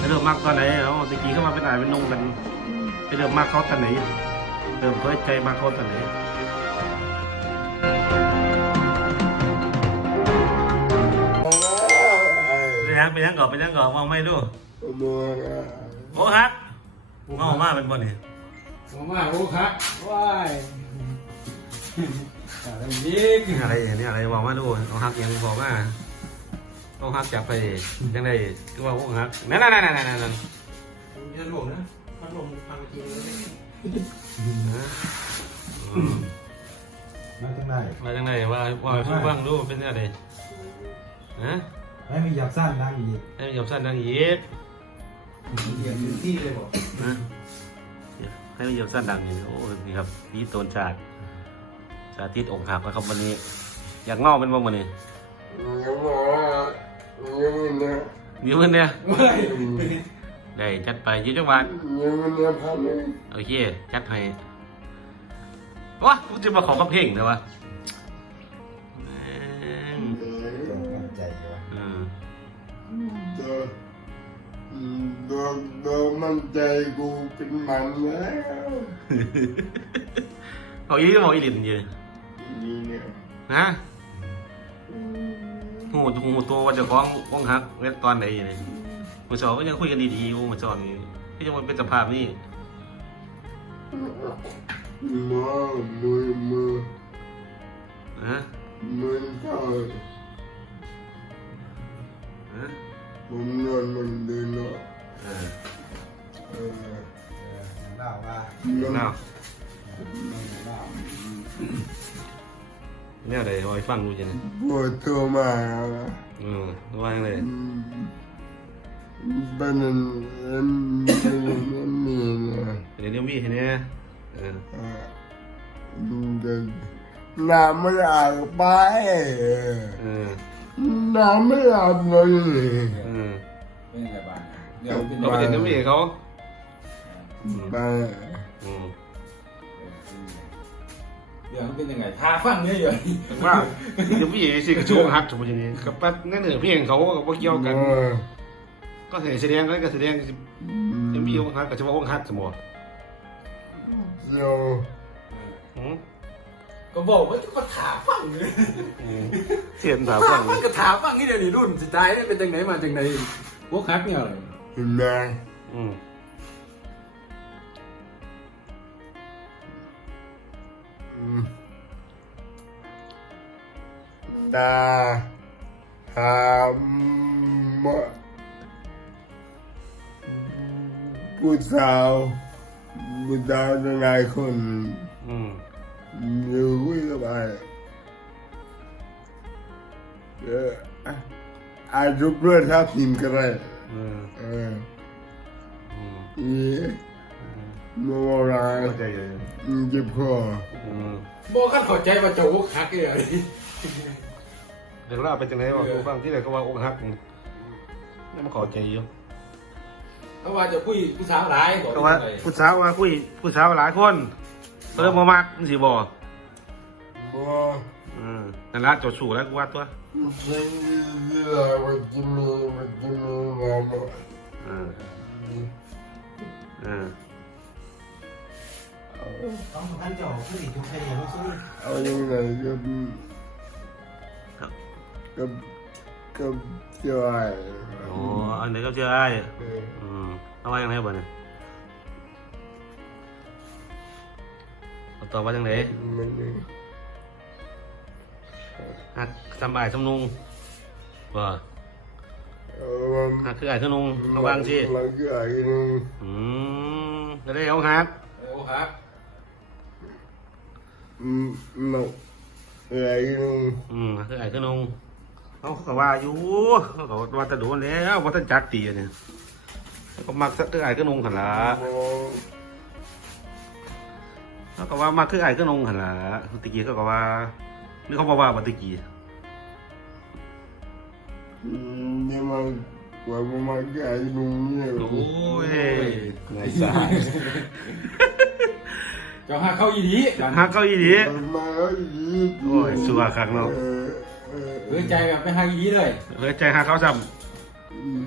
ไปเริ่มมักตอนไหนเนาะตะกี้เข้ามาเป็นอายเป็นนุ่งกันไปเริ่มมักเขาตอนไหนเริ่มเผยใจมักเขาตอนไหนเป็นยังเป็นยังก่อนเป็นยังก่อนมองไม่ดูโอ้ฮักมองมาเป็นบ่นี่ผมว่าโอ้ครับว้ายอะไรยิงอะไรอย่างนี้อะไรบอกมาดูเอาฮักยังบอกว่า เอาฮักจับไปยังไงคือว่าโอ้ฮักนั่นนั่นนั่นนั่นนั่นจะหลงนะพัดลมฟังจริงเลยมาจังไรมาจังไงว่าว่าให้ฟังดูเป็นอะไรฮะไม่มีอยากสั้นดังอีกให้มันหยบสั้นดังอีกเรียนอยู่ที่เลยบอกนะให้มันหยบสั้นดังอีกโอ้นี่ครับนี่โตนชาติชาติองค์หักนะครับวันนี้ อยากเงาเป็นบ้างวันนี้ มีเงินเนี่ยไม่ได้จัดไปยี่จังหวัดโอเคจัดให้วะกูจะมาขอกับเพลงเดี๋ยววะแม่งจงมั่นใจว่าอืมโดนโดนมันใจกูเป็นมันแล้วเอาอีจะบอกอีหลินเยอะนี่เนี่ยนะ หูหูตัวว่าจะคล้องคล้องหักเวทตอนไหนเลยมือสองก็ยังคุยกันดีๆอยู่มือสองนี่ก็ยังมันเป็นสภาพนี่มือมือมือนะมือเท่านะผมนอนมันเดินเนาะเออเออเล่าว่าเนาะเล่า เนี่ยอะไรคอยฟังดูจังปวดตัวมากนะเออว่าอย่างไรเป็นอันเป็นอันนี้นะเดี๋ยวนี้มีเห็นเนี่ยเออเออเดินน้ำไม่อาบไปเออน้ำไม่อาบเลยเออเป็นไงบ้างเดี๋ยวเป็นเราไปเห็นน้ำมีเขาไป อืมเดี๋ยวเป็นยังไงทาฟังเนี่ยอยู่ว่าเดี๋ยวมีสิกระโชกหักสมมติอย่างนี้กับปั๊บนั่นเหนือเพลงเขากับพวกเกี่ยวกัน ก็เห็นแสดงกันก็แสดงเดี๋ยวมีองค์หักกับเฉพาะองค์หักสมมติโยอืมก็บอกว่าก็ถาฟังเลยอืมเสียนสาวฟังมันก็ถาฟังนี่เดี๋ยวนี้รุ่นสุดท้ายนี่เป็นจังไหนมาจังไหนพวกคักเนี่ยอะไรเห็นไหมอืม ตาหามะผู้สาวผู้สาวหลายคนอืมอยู่คุยกับไปเอออาจจะเพื่อนทับทิมก็ได้เออเอออื มนี่โมราเข้าใจเลยเจ็บคออืมบอกกันเข้าใจว่าจะพวกคักเนี่ยอะไรเดี๋ยวเราไปจังไหนบอกดูฟังที่ไหนเขาว่าองค์หักนี่มันขอใจอยู่เพราะว่าจะคุยผู้สาวหลายบอกก็ว่าผู้สาวว่าคุยผู้สาวหลายคนเริ่มมามักนี่สิบอกบ่อืมนั่นละเจดสู่แล้วกูว่าตัวสิ่งที่เราจะมีมันจะมีงานอืมอืม ต้องท่านเจ้าผู้หญิงทุกใครอารู้สึกเอายังไงกับกับกับจอยโอ้อันไหนก็เจอไอ้ายเอออืมเอาไว้ยังไงบ่เนี่ยเอาตอบว่าจังไหนมันหักสบายสำนุงบ่เออหักคือไอ้ขนุงระวังสิมันก็ไอ้นึงอืมจะได้เอาหักโอ้ครับ มันไอ้นึงอืมคือไอ้ขนุงเขาก็ว่าอยู่เขาก็ว่าแตะโดนแล้วว่าท่านจักตีอันเนี่ยเขาก็มักสักคือไอ้ขนุงหันละเขาก็ว่ามักคือไอ้ขนุงหันละตะกี้เขาก็ว่านี่เขาบอกว่าบัตะกี้นี่มันว่ามันก็ไอ้นึงเนี่ยโอ้ยนายสายเจะหาเข้าอีดีหักเก้าอี้ดิมาแล้วอีกโอ้ยสัวคับเนาะเฮ้ยใจแบบไปหาอีดีเลยเฮ้ยใจหากเขาซ้ำอืม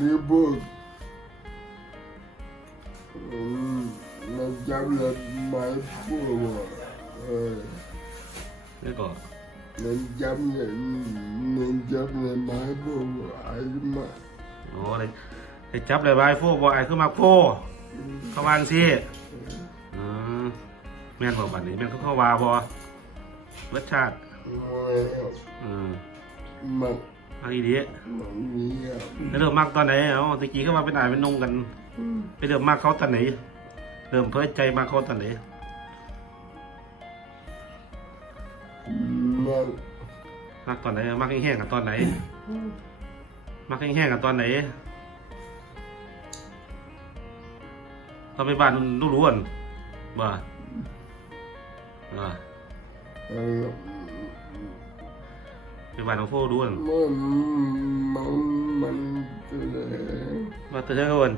นี่บุกเราจำเลยไม่พูดว่าเออ แล้วก็ มันจำเลยมันจำเลยไม่พูดว่าไอ้มาโอ้เลยให้จับเลยบายโฟบ่ไอ้คือมาโฟเขาวางสิอืมแม่นบ่บัดนี้แม่นก็เข้าวาบ่รสชาติอืมมันอันนี้ดีมันมีอะเริ่มมักตอนไหนเอ้าตะกี้เข้ามาเป็นอายเป็นนงกันไปเริ่มมักเขาตอนไหนเริ่มเพ้อใจมักเขาตอนไหน มันมักตอนไหนมักแห้งๆกันตอนไหนมักแห้งๆกันตอนไหนตอนไปบ้านนู่นรู้กันบ่บ่เออไปบ้านของโฟรู้กันมันมันมันมาเตือนคน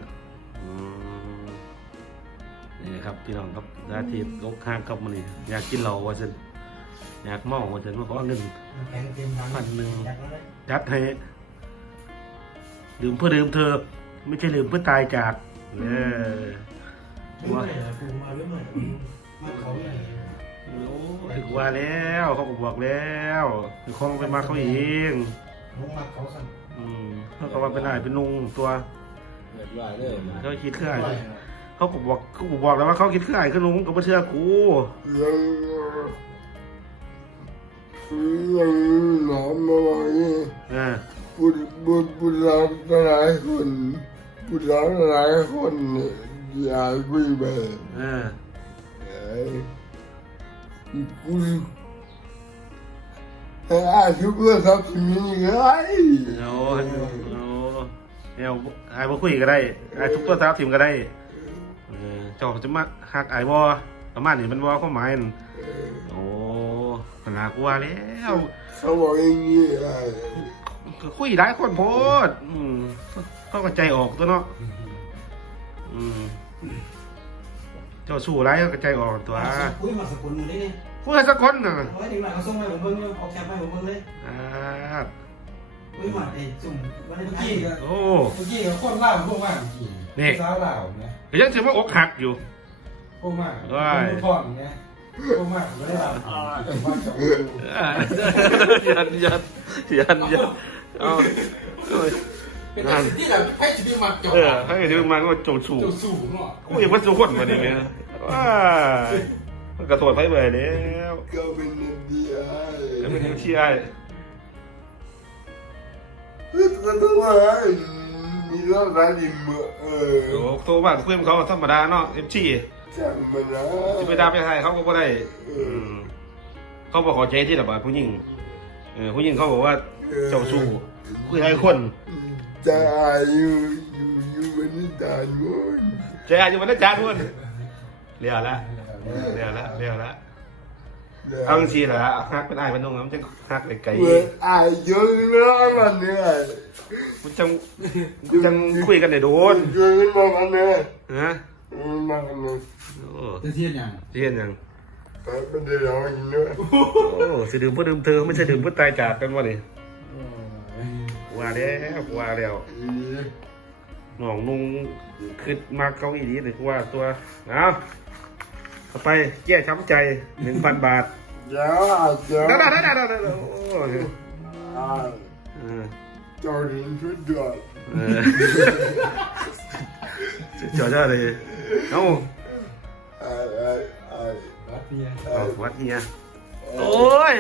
นี่ครับพี่น้องครับดาทีลกข้างกับมันนี่อยากกินเหล้าว่าฉัน อยากเมาว่าฉันมาขอเงินแข็งเต็มทั้งพันหนึ่งจัดมาเลยยัดให้ดื่มเพื่อดื่มเธอ ไม่ใช่ดื่มเพื่อตายจากเออไม่ไหวเหรอกูมาเรื่อยๆมาเขาใหญ่โอ้ถึงว่าแล้วเขาก็บอกแล้วคือเขาไปมาเขาเองลงมาเขาสั่งอืมเขาก็ว่าเป็นนายเป็นนุ่งตัวเรียบร้อยเลยเขาคิดเครื่อยเขาก็บอกเขาก็บอกแล้วว่าเขาคิดเครื่อยขึ้นลุงก็ไม่เชื่อกูยังยัง หนอมมาว่านี่เออบุญบุญบุญรักหลายคนบุญรักหลายคนเนี่ยอยากคุยไปเออเอ้ยคุยให้อาชุกเรื่องทรัพย์สินนี้ไงโอ้โอ้เนี่ยไอ้บ่คุยก็ได้ไอ้ทุกตัวสาวทีมก็ได้เออเจ้าจะมาหักไอ้บ่ประมาณนี้มันบ่ความหมายนั่นโอ้ ขนาดกูว่าแล้วเขาบอกอย่างนี้ไอ้ก็คุยหลายคนโพดอืมเขาก็ใจออกตัวเนาะอืมเจ้าสู้หลายเขาก็ใจออกตัวคุยมาสกุลมือได้เนี่ยคุยสักคนน่ะเอาไว้ถึงหลังเขาส่งไปผมเบิ่งอยู่เอาแคปไปผมเบิ่งเลยอ่าคุยมาไอ้จุ่มวันนี้เมื่อไทยกี้ก็โอ้เมื่อกี้ก็คนเล่าพวกว่าเมื่อกี้นี่สาวเล่าเนี่ยก็ยังถือว่าอกหักอยู่พวกมากว้ายคนพ่องเนี่ย พวกมากไม่ได้เล่าว่าจะยันยันยันยันเอาเอ้ยเป็นอะไรที่แบบให้ชีวิตมันจบเออให้ดูมันก็จงสูจบสูงเนาะกูยังไม่สู้คนมาดิเนี่ยว้ากระโดดไปเลยแล้วก็เป็นเดีไอ้แล้วเป็นที่ไอ้ก็ต้องว่ามีรอบร้านดิมเออโอ้โหโตบ้านเพื่อนเขาธรรมดาเนาะเอฟซี จำมันนะจะไปด่าไปให้เขาก็ไม่ได้อืมเขาบอกขอใจที่ระบาดผู้หญิงเออผู้หญิงเขาบอกว่าเจ้าสู้คุยให้คนจะอายุอยู่อยู่วันนี้ตายหมดใจอาจจะมันได้จานคนเรียวละเรียวละเรียวละเอาจริงๆเหรอฮักเป็นไอ้เป็นนุ่งมันจะฮักไกลเมื่ออายุร้อยวันเนี่ยๆมันจังมันจังคุยกันได้โดนเกินมาวันเนี่ยฮะ มาวันเนี่ยโอ้จะเทียนยังเทียนยังแต่ไม่ได้ร้องเนื้อโอ้สิดื่มเพื่อดื่มเธอไม่ใช่ดื่มเพื่อตายจากกันวะนี่ว่าแล้วว่าแล้วหนองนุ่งขึ้นมาเก้าอี้นี้หนึ่งว่าตัวเอาเข้าไปแก้ช้ำใจหนึ่งพันบาทจ้าจ้าได้ได้ได้ได้ได้โอ้ยเออเจ้าหญิงชุดเดือด เจ้าเจ้าเลยเอ้าไอ้ไอ้ไอ้รัสเซียเอาวัดเฮียโอ้ย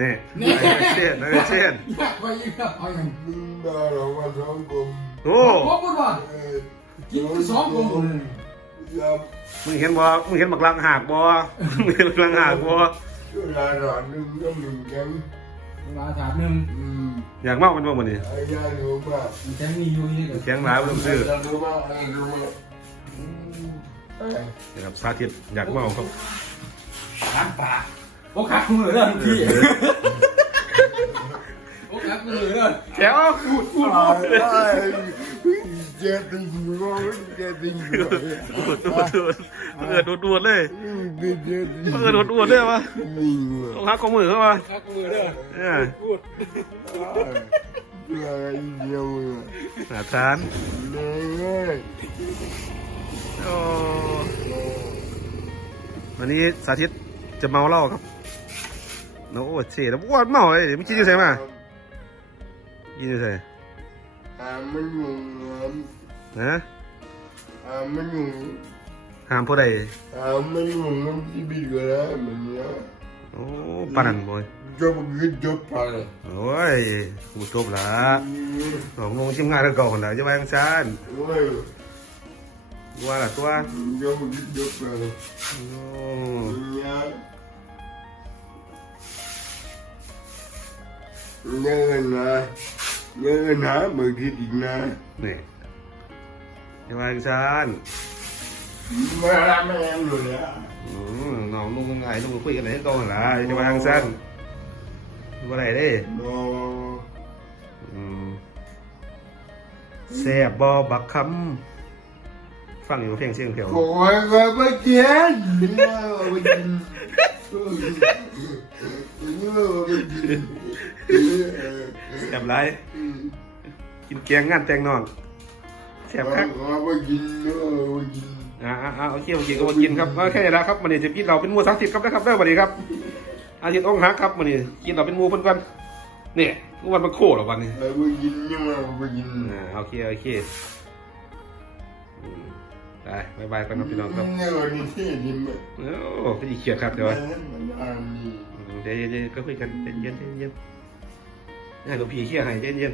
นี่ไอ้เช่นไอ้เช่นอยากไปอีกแล้วเอาอย่างมึงมาเรามาท้องกลมโอ้โอ้พูดว่าเออกินสองคนยับมึงเห็นบ่มึงเห็นบักลังหักบ่มึงเห็นบักลังหักบ่ช่วยลาหลานนึงก็มึงกันเวลาถามหนึ่ง อืมอยากเมามันบ่มื้อนี้ไอ้ยาดูมากมันแจ้งมีอยู่นี่เดี๋ยวแข็งหลายบ่ต้องซื้อไอ้ดูมากไอ้ดูมากไอ้นะครับสาธิตอยากเมาครับถามป่าโอ้คักมือเลยพี่โอ้คักมือเลยแจ๋วพูดพูดไอ้ เจ็บจริงร้องเจ็บจริงร้องดูดดูดเปิดดูดดูดเลยเจ็บจริงเปิดดูดดูดเลยวะต้องหักข้อมือเข้ามาคักมือเลยเนี่ยพูดเอะไรเดียวเลยหาทานเลยโอ้วันนี้สาธิตจะเมาเหล้าครับโอ้เสียแล้วอ้วนเมาเลยไม่กินอยู่ใช่ไหมกินอยู่ใช่ามันอยู่ครับนะหามันอยู่ห้ามผู้ใดหามันอยู่มันที่บิดก็ได้เหมือนเนี้ยโอ้ปานนันบ่อยจบก็จบไปเลยโอ้ยกูจบละสองโมงชิมงานแล้วก่อนแล้วจะไปยังชันโอ้ยว่าละตัวจบก็จบไปเลยโอ้เนี่ยเงินนะ เงินนะบางทีอีกนะนี่จะไปยังชันไม่รับไม่ยังอยู่เลยอืมน้องลุงไงลุงคุยกันไหนก่อนละจะไปยังชันว่าไรเด้โอ้อืมแซ่บบอบักคำฟังอยู่เพลงเสียงเพียวขอให้เขาไปกินเนี่ยไปกินเนี่ยไปกิน แซ่บไรกินแกงงานแต่งนอนแซ่บคักขอไปกินเนี่ยไปกินอ่าอ่าโอเคโอเคก็มากินครับก็แค่นี้ละครับมันนี่จะกินเราเป็นหมูสามสิบครับนะครับได้วันนี้ครับอาทิตย์องหักครับมันนี่กินเราเป็นหมูเพิ่นกันเนี่ยวันมันโคตรหรอวันนี้ไปกินเนี่ยไปกินอ่าโอเคโอเคอืมไปบายบายกันครับพี่น้องครับเนี่ยวันนี้ที่ดินมันโอ้ก็ดีเขียดครับเดี๋ยวมันอันนี้อืมเดี๋ยวเดี๋ยวก็คุยกันเย็นเย็นเย็น นี่ลูกพี่เขียดให้เย็นเย็น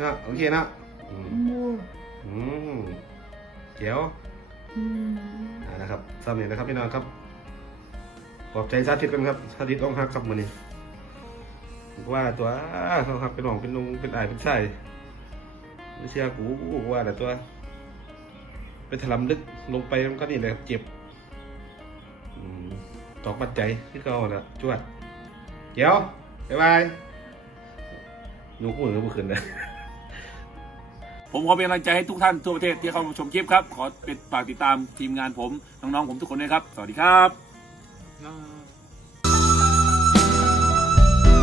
นะโอเคนะอืมอืมเจ๋วอ่านะครับสามเหลี่ยมนะครับพี่น้องครับขอบใจสาธิตกันครับสาธิตต้องฮักครับมันนี้ว่าตัวเขาครับเป็นหลองเป็นลุงเป็นอายเป็นไส้ไม่เชื่อกูกูว่าแต่ตัวไปถลำลึกลงไปมันก็นี่เลยครับเจ็บอืมตอกปัดใจที่เขาน่ะจวดเดี๋ยวบ๊ายบาย หนูพูดหรือพูดขึ้นนะผมขอเป็นกำลังใจให้ทุกท่านทั่วประเทศที่เข้ามาชมคลิปครับ ขอเป็นฝากติดตามทีมงานผม น้องๆผมทุกคนด้วยครับ สวัสดีครับ